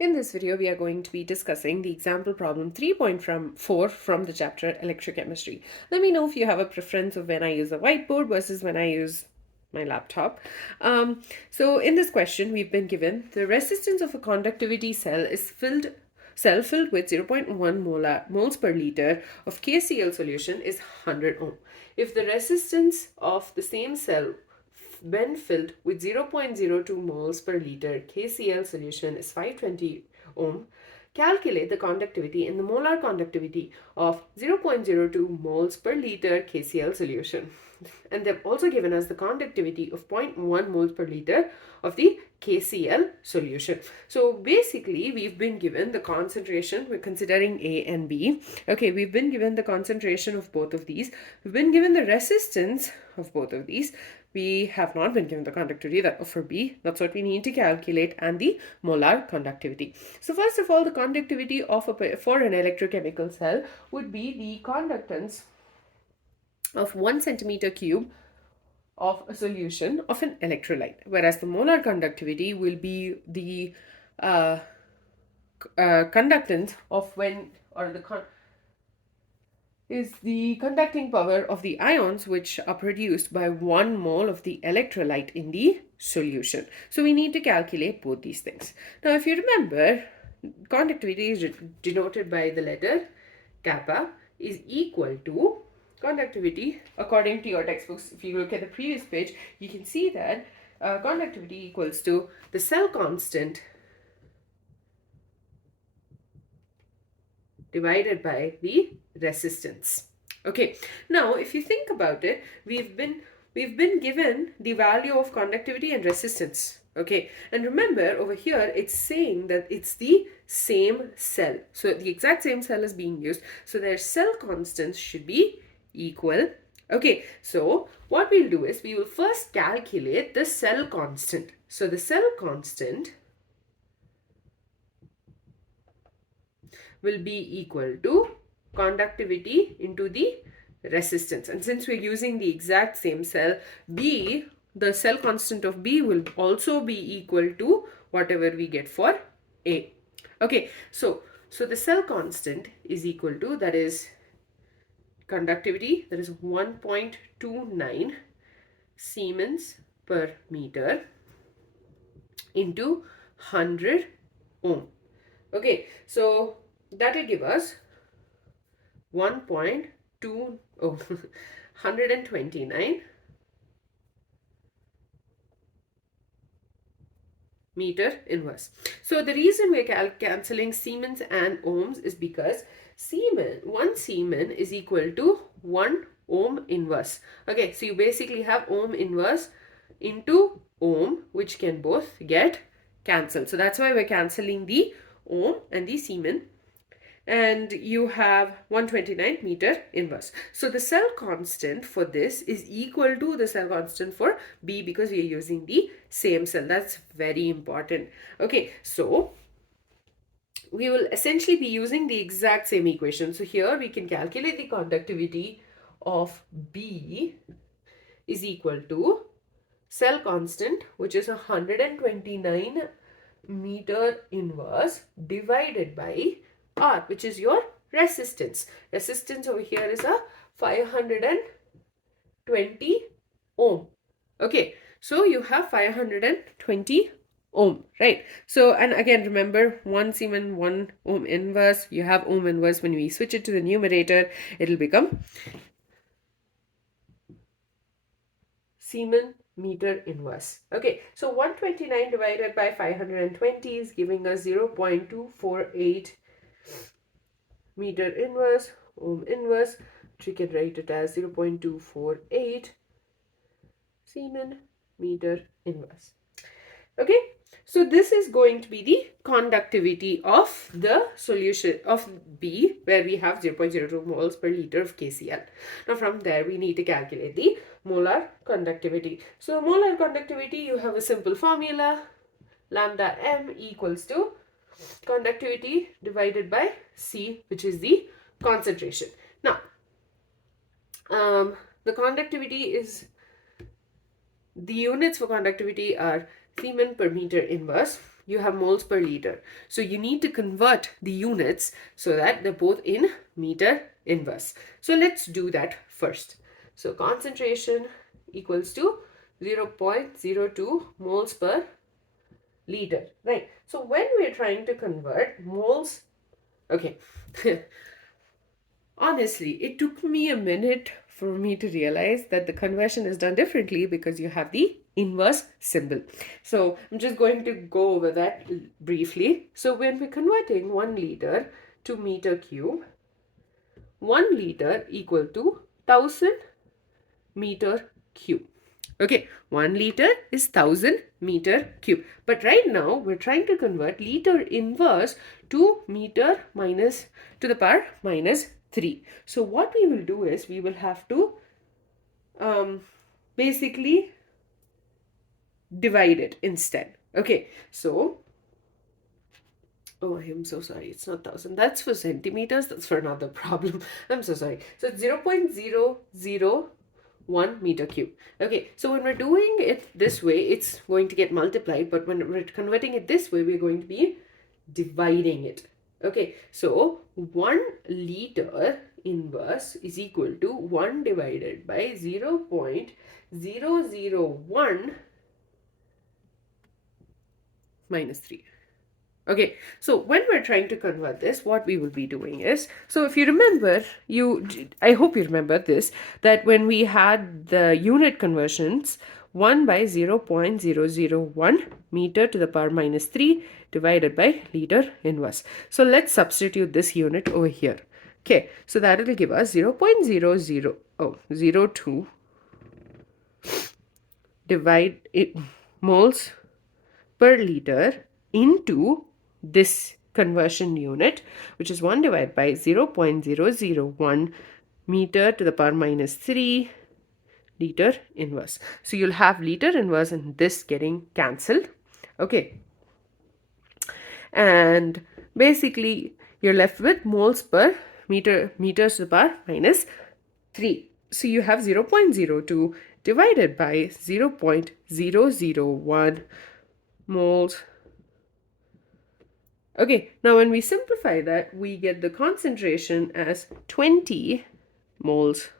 In this video, we are going to be discussing the example problem 3.4 from the chapter Electrochemistry. Let me know if you have a preference of when I use a whiteboard versus when I use my laptop. So in this question, we've been given the resistance of a conductivity cell filled with 0.1 moles per liter of KCl solution is 100 ohm. If the resistance of the same cell when filled with 0.02 moles per liter KCl solution is 520 ohm, calculate the conductivity and the molar conductivity of 0.02 moles per liter KCl solution. And they've also given us the conductivity of 0.1 moles per liter of the KCl solution. So basically, we've been given the concentration, we're considering A and B. Okay, we've been given the concentration of both of these. We've been given the resistance of both of these. We have not been given the conductivity for B. That's what we need to calculate, and the molar conductivity. So first of all, the conductivity for an electrochemical cell would be the conductance of 1 centimeter cube of a solution of an electrolyte, whereas the molar conductivity will be the conductance of is the conducting power of the ions which are produced by 1 mole of the electrolyte in the solution. So we need to calculate both these things. Now, if you remember, conductivity is denoted by the letter kappa is equal to conductivity according to your textbooks. If you look at the previous page, you can see that conductivity equals to the cell constant divided by the resistance. Okay, now if you think about it, we've been given the value of conductivity and resistance. Okay, and remember over here it's saying that it's the same cell, so the exact same cell is being used, so their cell constants should be equal. Okay, so what we'll do is we will first calculate the cell constant. So the cell constant will be equal to conductivity into the resistance. And since we're using the exact same cell, B, the cell constant of B will also be equal to whatever we get for A. Okay, so the cell constant is equal to, that is conductivity, that is 1.29 Siemens per meter into 100 ohm. Okay, so that will give us 129 meter inverse. So the reason we're cancelling Siemens and ohms is because one Siemens is equal to 1 ohm inverse. Okay, so you basically have ohm inverse into ohm, which can both get cancelled. So that's why we're cancelling the ohm and the Siemens, and you have 129 meter inverse. So the cell constant for this is equal to the cell constant for B because we are using the same cell. That's very important. Okay, so we will essentially be using the exact same equation. So here we can calculate the conductivity of B is equal to cell constant, which is 129 meter inverse, divided by R, which is your resistance. Resistance over here is a 520 ohm. Okay, so you have 520 ohm, right? So, and again, remember 1 Siemens, 1 ohm inverse. You have ohm inverse. When we switch it to the numerator, it'll become Siemens meter inverse. Okay, so 129 divided by 520 is giving us 0.248 meter inverse, ohm inverse, which we can write it as 0.248 Siemens meter inverse. Okay, so this is going to be the conductivity of the solution of B, where we have 0.02 moles per liter of KCl. Now from there we need to calculate the molar conductivity. So molar conductivity, you have a simple formula, lambda m equals to conductivity divided by C, which is the concentration. Now, the conductivity is, the units for conductivity are Siemens per meter inverse. you have moles per liter. So you need to convert the units so that they're both in meter inverse. So let's do that first. So concentration equals to 0.02 moles per liter, right? So when we're trying to convert moles, okay, honestly, it took me a minute for me to realize that the conversion is done differently because you have the inverse symbol. So I'm just going to go over that briefly. So when we're converting 1 liter to meter cube, 1 liter equal to 1000 meter cube. Okay, 1 liter is 1000 meter cube. But right now, we're trying to convert liter inverse to meter minus to the power minus 3. So what we will do is we will have to basically divide it instead. Okay, so oh, I am so sorry. It's not 1000. That's for centimeters. That's for another problem. I'm so sorry. So it's 0.001 meter cube. Okay, so when we're doing it this way, it's going to get multiplied. But when we're converting it this way, we're going to be dividing it. Okay, so 1 liter inverse is equal to 1 divided by 0.001 minus 3. Okay, so when we're trying to convert this, what we will be doing is, so if you remember, I hope you remember this, that when we had the unit conversions, 1 by 0.001 meter to the power minus 3 divided by liter inverse. So let's substitute this unit over here. Okay, so that will give us 0.02 divide it moles per liter into this conversion unit, which is 1 divided by 0.001 meter to the power minus 3 liter inverse. So you'll have liter inverse and this getting cancelled. Okay. And basically you're left with moles per meters to the power minus 3. So you have 0.02 divided by 0.001 moles. Okay, now when we simplify that, we get the concentration as 20 moles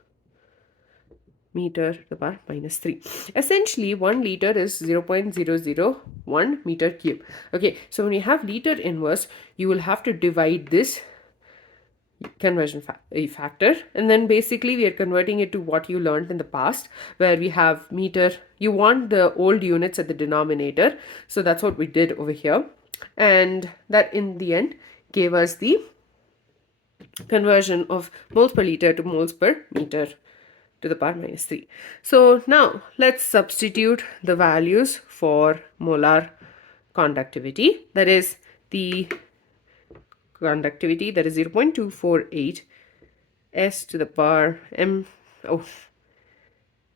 meter to the power minus 3. Essentially, 1 liter is 0.001 meter cube. Okay, so when you have liter inverse, you will have to divide this conversion factor, and then basically we are converting it to what you learned in the past, where we have meter. You want the old units at the denominator, so that's what we did over here, and that in the end gave us the conversion of moles per liter to moles per meter to the power minus 3. So now let's substitute the values for molar conductivity, that is the conductivity, that is 0.248 s to the power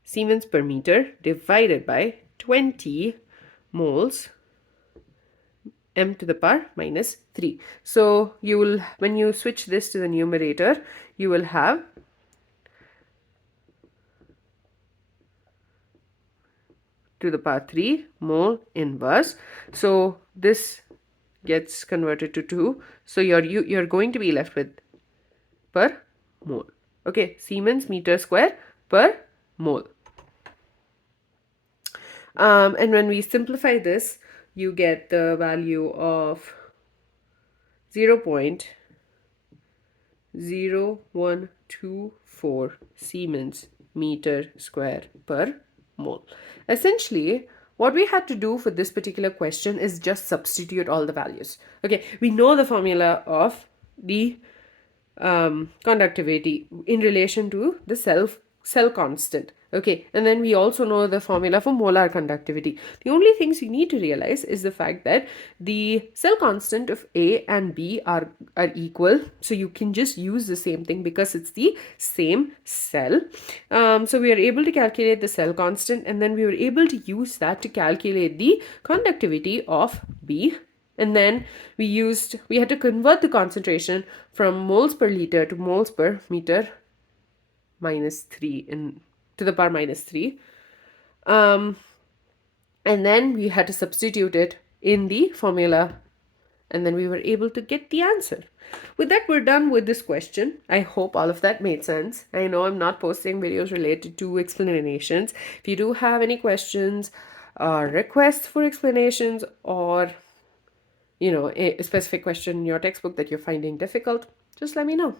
Siemens per meter divided by 20 moles m to the power minus 3. So you will, when you switch this to the numerator, you will have to the power 3 mole inverse. So this gets converted to 2. So you're going to be left with per mole. Okay, Siemens meter square per mole. And when we simplify this, you get the value of 0.0124 Siemens meter square per mole. Essentially, what we had to do for this particular question is just substitute all the values. Okay, we know the formula of the conductivity in relation to the cell constant. Okay, and then we also know the formula for molar conductivity. The only things you need to realize is the fact that the cell constant of A and B are equal, so you can just use the same thing because it's the same cell. So we are able to calculate the cell constant, and then we were able to use that to calculate the conductivity of B. And then we had to convert the concentration from moles per liter to moles per meter minus 3 to the power minus 3. And then we had to substitute it in the formula, and then we were able to get the answer. With that, we're done with this question. I hope all of that made sense. I know I'm not posting videos related to explanations. If you do have any questions, requests for explanations, or a specific question in your textbook that you're finding difficult, just let me know.